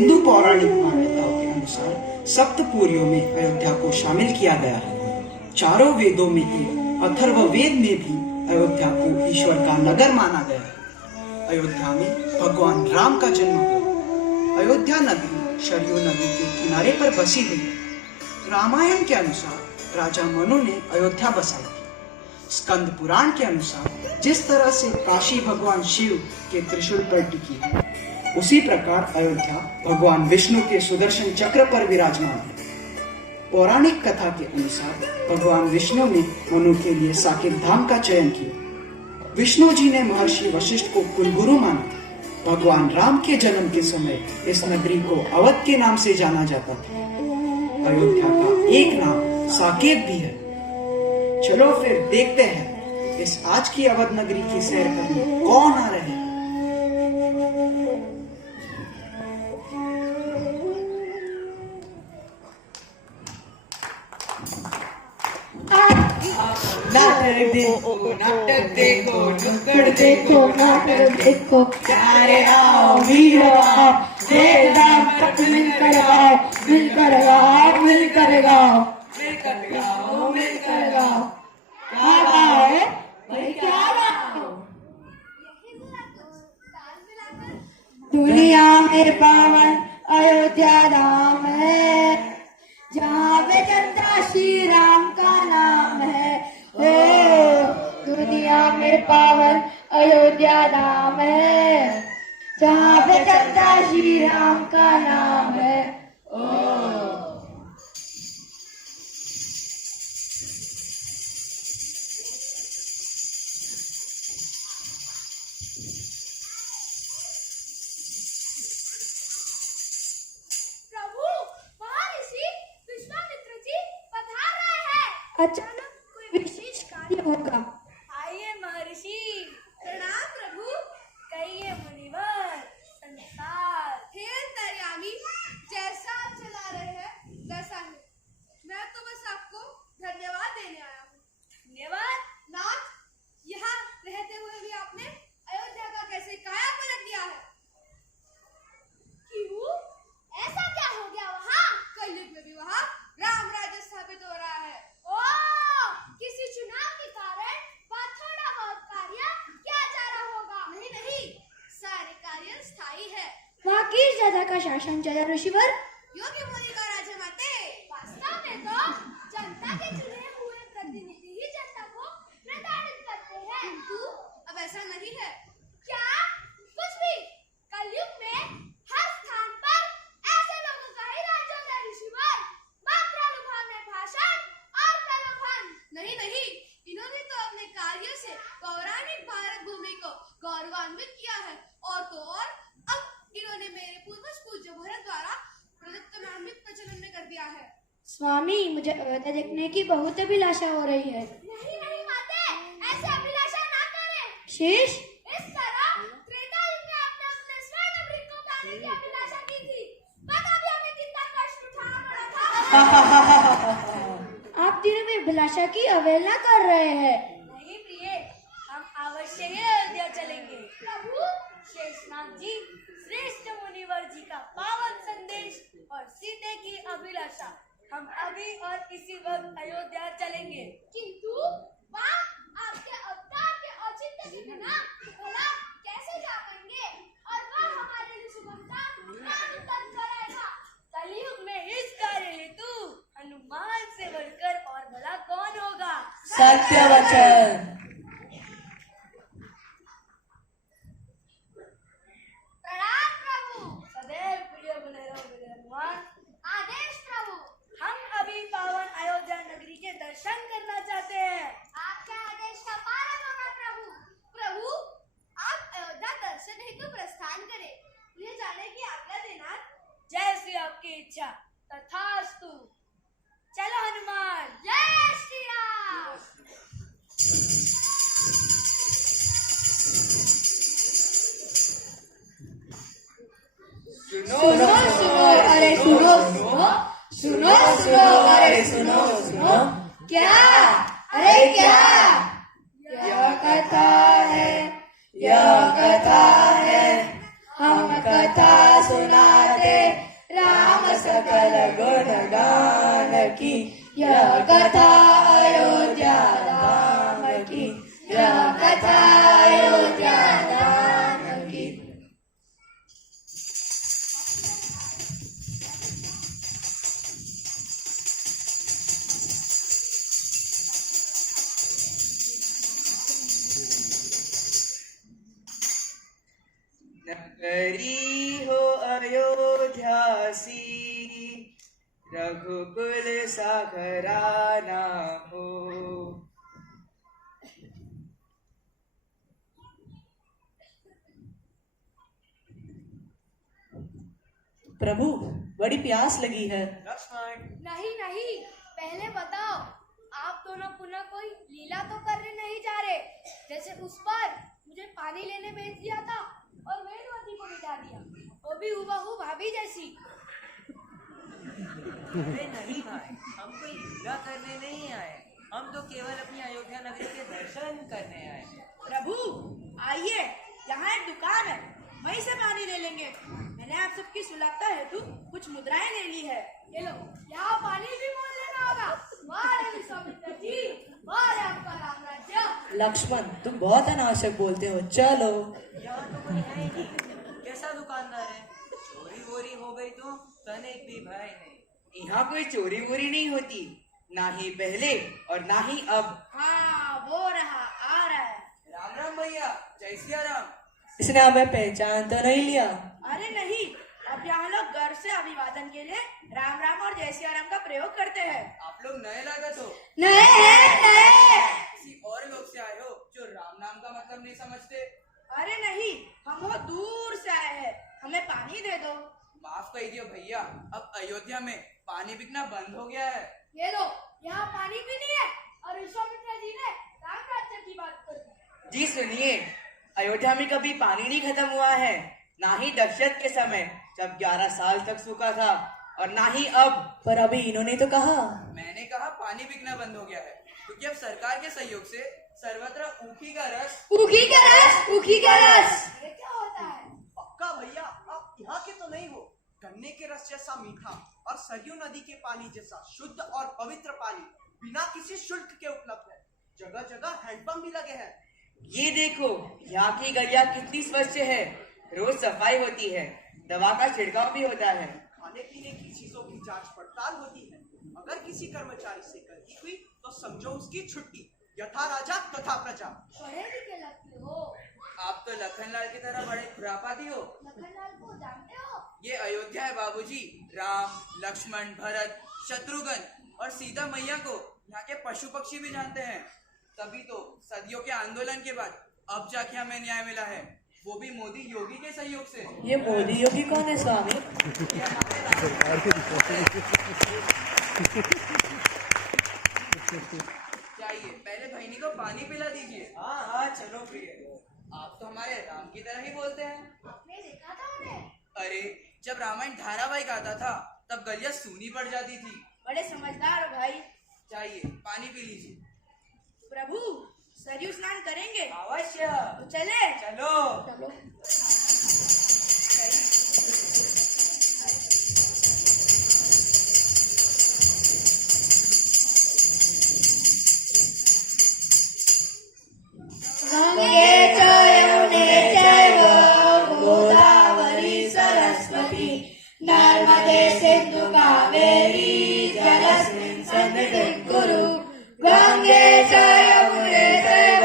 हिंदू पौराणिक मान्यताओं के अनुसार सप्तपुरियों में अयोध्या को शामिल किया गया है। चारों वेदों में एक अथर्ववेद में भी अयोध्या को ईश्वर का नगर माना गया है। अयोध्या में भगवान राम का जन्म हुआ। अयोध्या नगरी सरयू नदी के किनारे पर बसी हुई है। रामायण के अनुसार राजा मनु ने अयोध्या बसाई थी। स्कंद पुराण के अनुसार जिस तरह से काशी भगवान शिव के त्रिशूल पर टिकी है, उसी प्रकार अयोध्या भगवान विष्णु के सुदर्शन चक्र पर विराजमान है। पौराणिक कथा के अनुसार भगवान विष्णु ने मनु के लिए साकेत धाम का चयन किया। विष्णु जी ने महर्षि वशिष्ठ को कुलगुरु माना। भगवान राम के जन्म के समय इस नगरी को अवध के नाम से जाना जाता था। अयोध्या का एक नाम साकेत भी है। चलो फिर देखते हैं इस आज की अवध नगरी की सैर करने कौन आ रहे हैं। नाटक देखो नुक्कड़ देखो नाटक देखो प्यारे आओ वीर आओ देश राम तक मिलकर गाओ मिलकर गाओ मिलकर गाओ मिलकर गाओ मिलकर गाओ। क्या गाओ है भाई, क्या गाओ? दुनिया में पावन अयोध्या धाम है, जहाँ पे चलता श्री राम का नाम है। दुनिया में पावन अयोध्या धाम है, जहाँ पे चलता श्री राम का नाम है। अचानक कोई विशेष कार्य होगा। आइए महर्षि। प्रणाम प्रभु। कहिए मुनिवर। संसार हे अंतर्यामी, जैसा आप चला रहे हैं वैसा है। मैं तो बस आपको धन्यवाद देने आया हूँ। धन्यवाद? नाथ, यहाँ रहते हुए भी आपने अयोध्या का कैसे काया पलट दिया है? क्यों? ऐसा क्या हो गया वहाँ? कलयुग में भी वहाँ राम राज्य स्थापित हो रहा है। किसी चुनाव के कारण वहाँ थोड़ा बहुत कार्य किया जा रहा होगा। नहीं नहीं, सारे कार्य स्थायी है। वहाँ किस ज्यादा का शासन चला ऋषिवर? योगी मुनि का राज्य माते। वास्तव में तो जनता के चुने हुए प्रतिनिधि ही जनता को प्रताड़ित करते हैं। किंतु अब ऐसा नहीं है। क्या? कुछ भी। कलयुग में हर स्थान पर ऐसे लोगों का ही राज होता है ऋषिवर। मात्रा लुभावने भाषण और प्रलोभन। नहीं नहीं, इन्होंने तो अपने कार्यों से पौराणिक भारत भूमि को गौरवान्वित किया है। और तो और अब इन्होंने मेरे पूर्वज पूज्य भरत द्वारा प्रदत्त में अमृत प्रचलन में कर दिया है। स्वामी, मुझे अयोध्या देखने की बहुत अभिलाषा हो रही है। नहीं नहीं माते, ऐसे अभिलाषा ना करें। शेष इस तरह त्रेता युग में आपने अपने स्वर्ण नगरी को पाने की अभिलाषा की थी। पता भी हमें कितना कष्ट उठाना पड़ा था। आप दिनों में अभिलाषा की अवहेलना कर रहे हैं। नहीं प्रिय, हम अवश्य ही अयोध्या चलेंगे। प्रभु, शेषनाग जी, श्रेष्ठ मुनिवर जी का पावन संदेश और सीते की अभिलाषा, हम अभी और इसी वक्त अयोध्या चलेंगे। किंतु वहाँ आपके अवतार के औचित्य के बिना भला कैसे जा पाएंगे? और वह हमारे लिए शुभमता कौन उत्पन्न करेगा? कलयुग में इस कार्य हेतु हनुमान से बढ़कर और भला कौन होगा? सत्य वचन। प्रणाम प्रभु। सदैव प्रिय बने रहो मेरे हनुमान। आदेश प्रभु। हम अभी पावन अयोध्या नगरी के दर्शन करना चाहते हैं। आपके आदेश का पालन होगा प्रभु। प्रभु, आप अयोध्या दर्शन हेतु प्रस्थान करें। मुझे जाने की आज्ञा देना। जैसी आपकी इच्छा तथास्तु। चलो हनुमान। जय श्री राम। सुनो सुनो अरे सुनो सुनो सुनो सुनो अरे सुनो सुनो। क्या? अरे क्या? यह कथा है, यह कथा है, हम कथा सुनाते सकल गुण गान की, यह कथा अयोध्या धाम की, यह कथा अयोध्या धाम की। नगरी हो अयोध्यासी, रघुकुल साखराना हो। प्रभु बड़ी प्यास लगी है। लक्ष्मण, नहीं नहीं, पहले बताओ, आप दोनों पुनः कोई लीला तो करने नहीं जा रहे? जैसे उस बार मुझे पानी लेने भेज दिया था और वेदवती को बिठा दिया, वो भी हूबहू भाभी जैसी। अरे नहीं भाई, हम कोई लीला करने नहीं आए, हम तो केवल अपनी अयोध्या नगरी के दर्शन करने आए। प्रभु आइए, यहाँ एक दुकान है, वहीं से पानी ले लेंगे। मैंने आप सबकी सुलभता हेतु कुछ मुद्राएं ले ली है। ये लो, यहाँ पानी भी मोल लेना होगा। वाह रे विश्वामित्र जी, वाह रे आपका राम राज्य। लक्ष्मण तुम बहुत अनावश्यक बोलते हो, चलो। यहाँ तो कोई है ही नहीं, कैसा दुकानदार है? चोरी वोरी हो गई तो तनिक भी भय नहीं। यहाँ कोई चोरी वोरी नहीं होती, ना ही पहले और ना ही अब। हाँ वो रहा, आ रहा है। राम राम भैया, जय सिया राम। इसने हमें पहचान तो नहीं लिया? अरे नहीं, अब यहाँ लोग घर से अभिवादन के लिए राम राम और जय सिया राम का प्रयोग करते हैं। आप लोग नए लागत हो, नहीं, किसी और लोग से आए हो जो राम नाम का मतलब नहीं समझते। अरे नहीं, हम बहुत दूर से आए हैं, हमें पानी दे दो। माफ कीजिए भैया, अब अयोध्या में पानी बिकना बंद हो गया है। ये लो, यहाँ पानी भी नहीं है और विश्वामित्र जी ने राम राज्य की बात कर दी। जी सुनिए, अयोध्या में कभी पानी नहीं खत्म हुआ है, ना ही दशरथ के समय जब 11 साल तक सूखा था, और ना ही अब। पर अभी इन्होंने तो कहा। मैंने कहा पानी बिकना बंद हो गया है, क्योंकि अब सरकार के सहयोग से सर्वत्र ऊखी का रस। ऊखी का रस, ऊखी का रस। ये क्या होता है? पक्का भैया, आप यहाँ के तो नहीं हो। गन्ने के रस जैसा मीठा और सरयू नदी के पानी जैसा शुद्ध और पवित्र पानी बिना किसी शुल्क के उपलब्ध है। जगह जगह हैंडपंप भी लगे हैं। ये देखो, यहाँ की गलियां कितनी स्वच्छ है, रोज सफाई होती है, दवा का छिड़काव भी होता है। खाने पीने की चीजों की जांच पड़ताल होती है। अगर किसी कर्मचारी से गलती हुई तो समझो उसकी छुट्टी। यथा राजा तथा प्रजा। पढ़े लिखे लगते हो। आप तो लखनलाल की तरह बड़े खुरापाती हो। लखनलाल को जानते हो? ये अयोध्या है बाबूजी। राम, लक्ष्मण, भरत, शत्रुघ्न और सीता मैया को यहाँ के पशु पक्षी भी जानते हैं। तभी तो सदियों के आंदोलन के बाद अब जाके हमें न्याय मिला है, वो भी मोदी योगी के सहयोग से। ये मोदी योगी कौन है स्वामी? ये हमारे राम। चाहिए, पहले बहनी को पानी पिला दीजिए। हाँ हाँ चलो प्रिय, आप तो हमारे राम की तरह ही बोलते हैं। आपने देखा था उन्हें? अरे जब रामायण धारावाहिक आता था तब गलियां सूनी पड़ जाती थी। बड़े समझदार हो भाई। चाहिए, पानी पी लीजिए। प्रभु सरयू स्नान करेंगे? अवश्य, तो चले। चलो। चलो। गंगे च यमुने चैव गोदावरी सरस्वती नर्मदे सिंधु कावेरी जलस्मिन् सन्निधिं कुरु। गंगे च यमुने चैव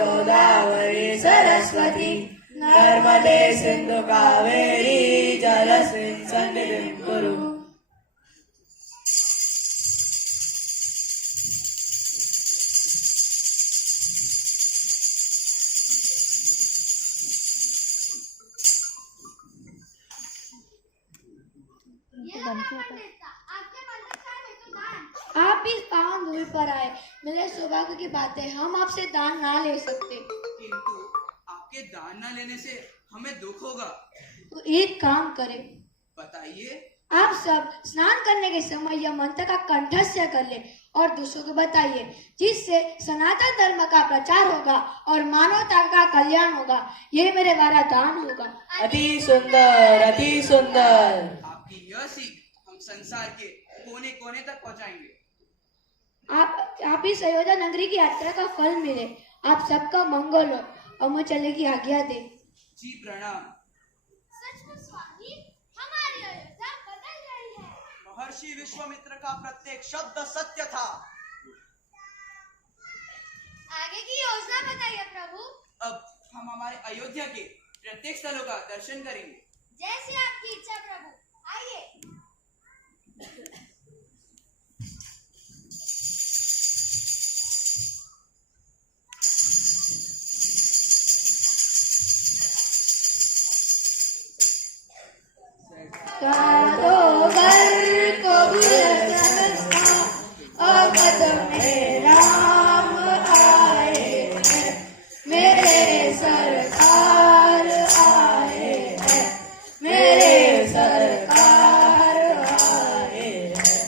गोदावरी सरस्वती नर्मदे सिंधु कावेरी जलस्मिन् सन्निधिं कुरु। आप भी इस पावन भूमि पर आए, मेरे सौभाग्य की बात है, हम आपसे दान ना ले सकते। किंतु आपके दान न लेने से हमें दुख होगा। तो एक काम करें, बताइए। आप सब स्नान करने के समय यह मंत्र का कंठस्थ कर ले और दूसरों को बताइए, जिससे सनातन धर्म का प्रचार होगा और मानवता का कल्याण होगा। ये मेरे द्वारा दान होगा। अति सुंदर, अति सुंदर। आपकी यह सीख संसार के कोने कोने तक पहुंचाएंगे। आप इस अयोध्या नगरी की यात्रा का फल मिले, आप सबका मंगल हो। अब मैं चले की आज्ञा दे। जी प्रणाम। सचमुच स्वामी, हमारी अयोध्या बदल रही है। महर्षि विश्वामित्र का प्रत्येक शब्द सत्य था। आगे की योजना बताइए प्रभु। अब हम हमारे अयोध्या के प्रत्येक स्थलों का दर्शन करेंगे। जैसी आपकी इच्छा प्रभु, आइए। अवध में राम आए हैं, मेरे सरकार आए हैं, मेरे सरकार आए हैं।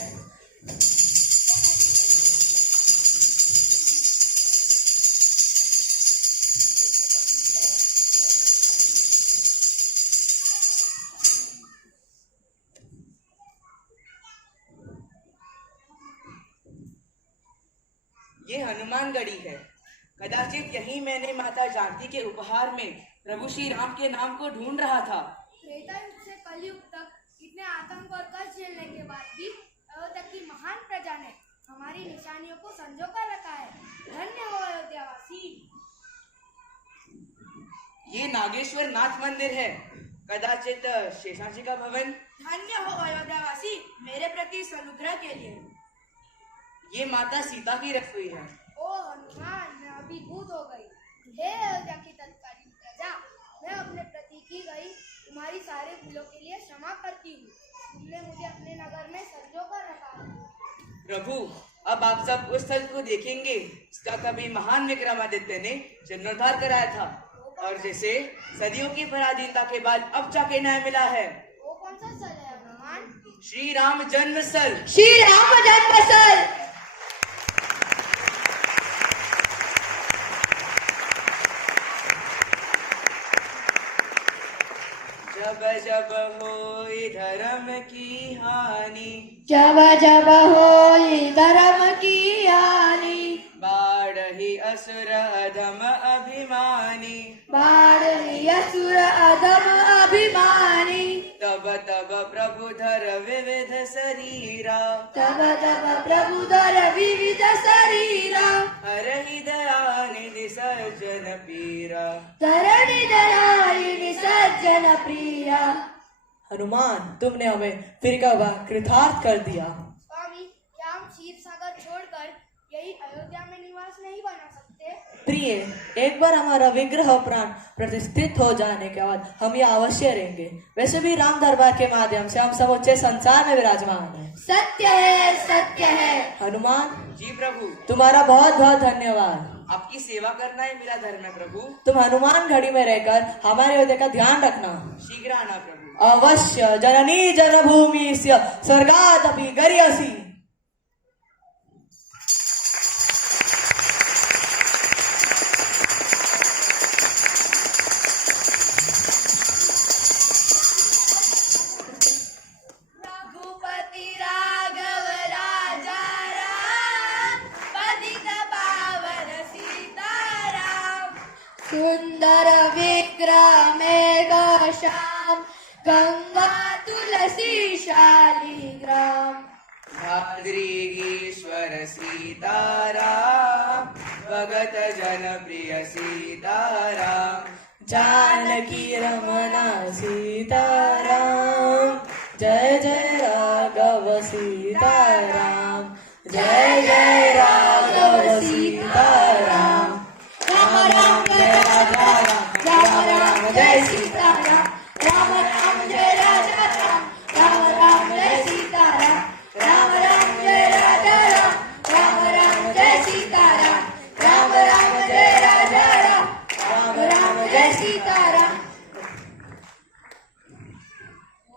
ये हनुमानगढ़ी है। कदाचित यही मैंने माता जानकी के उपहार में प्रभु श्री राम के नाम को ढूंढ रहा था। त्रेता युग से कलयुग तक इतने आतंक और कष्ट झेलने के बाद भी अयोध्या की महान प्रजा ने हमारी निशानियों को संजो कर रखा है। धन्य हो अयोध्यावासी। ये नागेश्वर नाथ मंदिर है, कदाचित शेषाजी का भवन। धन्य हो अयोध्यावासी मेरे प्रति सनुग्रह के लिए। ये माता सीता की रसोई है। ओ हनुमान, मैं अभिभूत हो गई। हे अयोध्या की तत्कालीन प्रजा, मैं अपने प्रति की गई तुम्हारी सारे भूलों के लिए क्षमा करती हूँ। तुमने मुझे अपने नगर में संजो कर रखा है। प्रभु, अब आप सब उस स्थल को देखेंगे जिसका कभी महान विक्रमादित्य ने जीर्णोद्धार कराया था और जिसे सदियों की पराधीनता के बाद अब जाके न्याय मिला है। वो कौन सा स्थल है हनुमान? श्री राम जन्मस्थल। श्री राम जन्मस्थल। जब जब होई धर्म की हानि, जब जब होई धर्म की हानि, बाढ़ही असुर अधम अभिमानी, बाढ़ही असुर अधम अभिमानी, तब तब प्रभु धर विविध शरीरा, तब तब प्रभु धर विविध शरीरा, हरहि दयानिधि सज्जन पीरा, धरणि दयालिनी सज्जन प्रिया। हनुमान, तुमने हमें फिर का कृतार्थ कर दिया। स्वामी, क्या हम क्षीर सागर छोड़कर यही अयोध्या में निवास नहीं बना सकते? प्रिय, एक बार हमारा विग्रह प्राण प्रतिष्ठित हो जाने के बाद हम यहाँ अवश्य रहेंगे। वैसे भी राम दरबार के माध्यम से हम समूचे संसार में विराजमान हैं। सत्य है, सत्य है। हनुमान जी प्रभु, तुम्हारा बहुत बहुत धन्यवाद। आपकी सेवा करना ही मेरा धर्म है प्रभु। तुम हनुमान घड़ी में रहकर हमारे अयोध्या का ध्यान रखना। शीघ्र आना प्रभु। अवश्य। जननी जन्मभूमि स्वर्गादपि गरीयसी। रघुपति राघव राजा राम, पतित पावन सीताराम। सुंदर विक्रम श्याम, गंगा तुलसी शालिग्राम। भाद्रीगीश्वर सीताराम, भगत जन प्रिय सीताराम। जानकी रमणा सीताराम, जय जय राघव सीताराम, जय जय राघव सीताराम। राम राम जय राजा राम, राम राम जय सीताराम, राम राम जय राजा राम, राम राम जय सीताराम, राम राम जय राजा राम, राम राम जय सीताराम, राम राम जय राजा राम, राम राम जय सीताराम।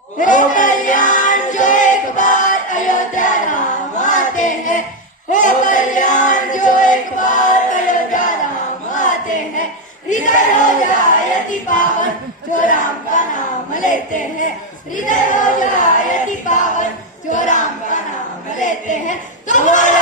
हो कल्याण जो एक बार अयोध्या राम आते हैं, हो कल्याण जो एक बार अयोध्या राम आते हैं। हृदय हो जाए अति पावन जो राम का नाम लेते हैं, हृदय हो जाए अति पावन जो देते हैं तुम्हारा